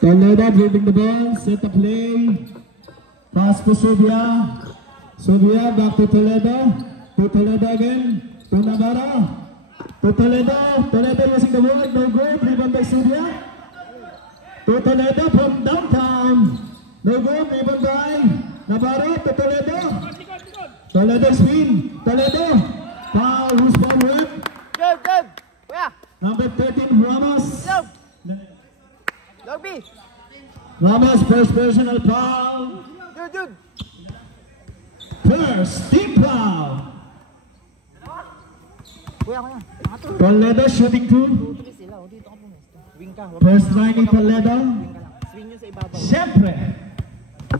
Toledo dribbling the ball, set the play. Pass to Sylvia. Sylvia back to Toledo. To Toledo again. To Navarro. To Toledo. Toledo using the ball. No good. Rebound by Sylvia. To Toledo from downtown. No good. Rebound by Navarro. To Toledo. Toledo spin. Toledo. Foul. Who's forward? Good. Where? Number 13, Ramos. Lobby. Ramos, first personal foul. Dude. First team foul. Kuya. Toledo shooting two. Wing ka. First try ni Toledo. Swing nyo sa ibabaw. Siyempre.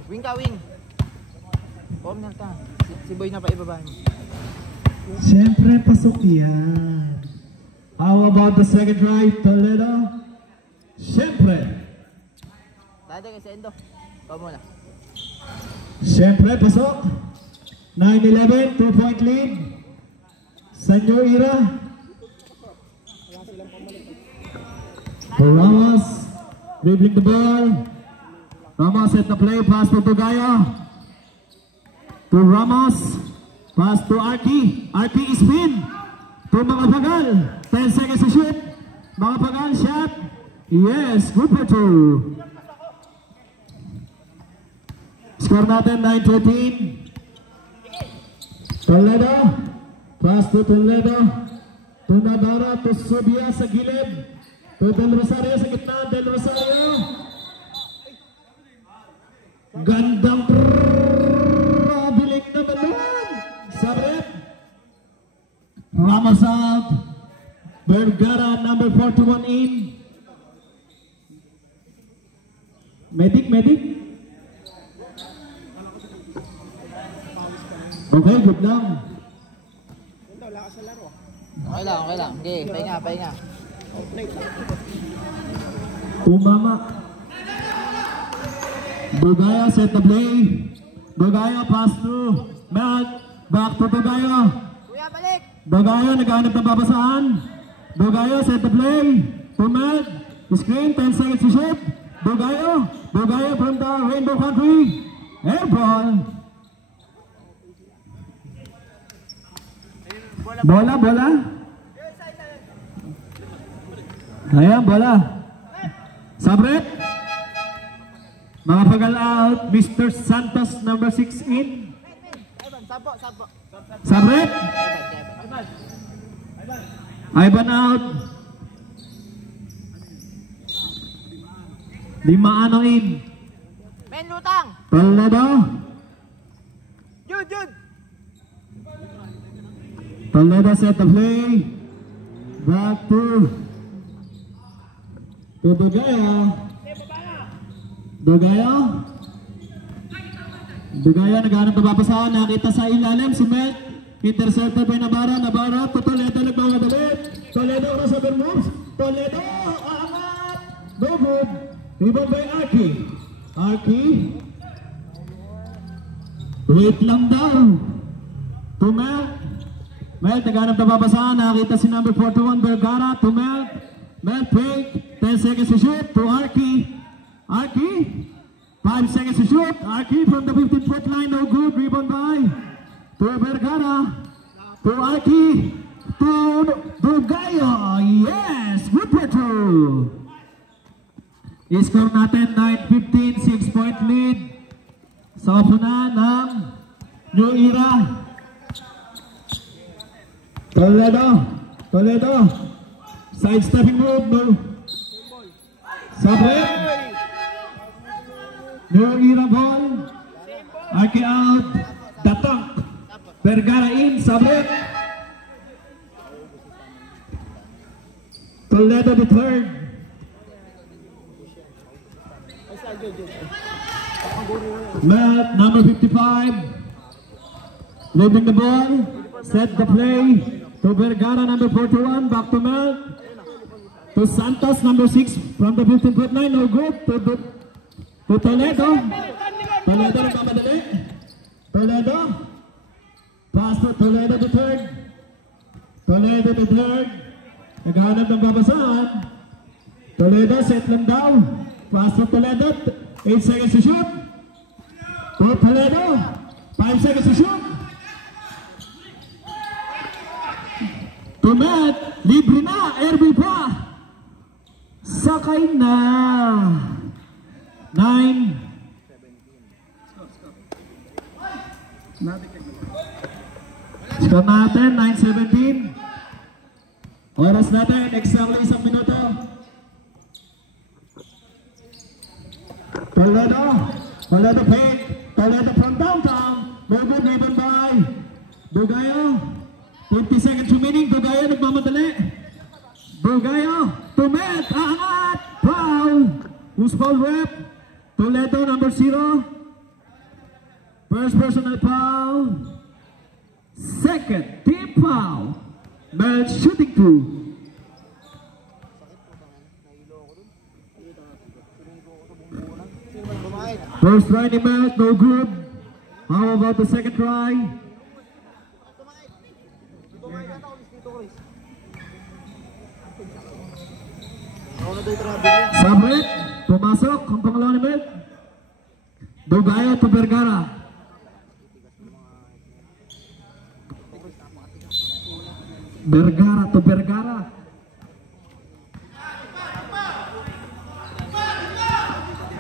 Wing ka. Corner ka. Si Boy na pa ibaba mo. Siyempre, pasok yan. How about the second try, Toledo? Siyempre. Dada kay sa endo. Ikaw muna. Siyempre, pasok. 9-11, 2-point lead. Sa new era. Ramos, dribbling the ball. Ramos set the play, pass to Tugaya. To Ramos. Pass to Arki. Arki is spin. To mga pagal. 10 seconds to shoot. Mga pagal, shot. Yes, good for two. Score natin 9-13. Toledo. Pass to Toledo. To Navarro. To Subia sa gilid. To Del Rosario sa gitna. Del Rosario. Gandang traveling na balon. Sabret. Ramos out. Vergara number 41 in. Medic. Okay, good lang. Okay lang. Okay, pahinga. Umama. Bugaya set the play. Bugaya pass to Matt. Back to Bugaya. Kuya, balik. Bugaya naghahanap ng babasaan. Bugaya set the play. To Matt. Screen, 10 seconds to shoot. Bugaya from the Rainbow Country. Air ball. Bola. Ayan, bola. Sabret. Mga pagal out. Mr. Santos, number 6 in. Sapo. Sabret. Ivan out. 5 in. Men lutang. Toledo. Jude. Toledo set the play. Back to Dugaya naghanap ng papasahan. Nakita sa ilalim si Mel. Intercepted by Navarro to Toledo nagmamadalit. Toledo crossover moves. Toledo angat. No good. Rebound by Arki. Wait lang daw. To Mel. Mel naghanap ng papasahan. Nakita si number 41 Vergara to Mel. Mel fake. 10 seconds to shoot to Arki. 5 seconds to shoot. Arki from the 15-foot line. No good. Rebound by to Vergara. To Arki. To Dugaya. Yes. Good for two. I-score natin 9-15. 6-point lead. Sa upunan ng New Era. Toledo. Side-stepping move. Sabret. New Era ball. Arki out. Datang. Vergara in. Sabret. Toledo the third. Matt, number 55. Leaving the ball. Set the play. To Vergara, number 41. Back to Matt. To Santos, number 6. From the 15-foot line. No good. To Toledo. Toledo nagmamadali. Toledo. Pass to Toledo the third. Naghahanap ng babasahan. Toledo set lang daw. Pass to Toledo. 8 seconds to shoot. To Toledo. 5 seconds to shoot. To Matt. Libre na. Airball pa. Sakay na. 9. Score natin, 9:17. Oras natin, exactly 1 minuto. Toledo paint. Toledo from downtown. No good, driven by Bugayo. 50 seconds remaining. Bugayo nagmamadali. Bugayo to Met. Aangat. Foul. Who's foul rep? Toledo number 0. First personal foul. Second team foul. Met shooting 2. First try ni Met, no good. How about the second try? Sabret, pumasok ang pangalawa ni Met. Bugayo to Vergara. Vergara to Vergara.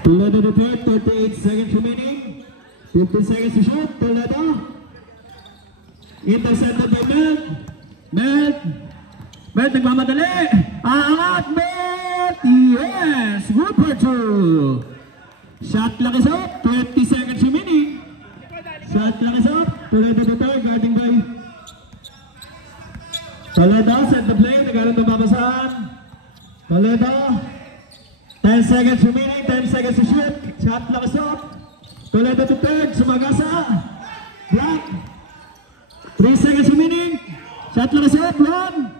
Toledo to third, 38 seconds remaining. 15 seconds to shoot. Toledo. Intercepted by Met. Met nagmamadali. Aangat Met. Yes. Good for 2. Shot clock is up. 20 seconds remaining. Shot clock is up. Toledo to third, guarding by Toledo. Set the play. Nagalang mababasahan. Toledo. 10 seconds remaining, 10 seconds to shoot. Shot clock is up. Toledo to third, Sumagasa. Block. 3 seconds remaining. Shot clock is up. 1.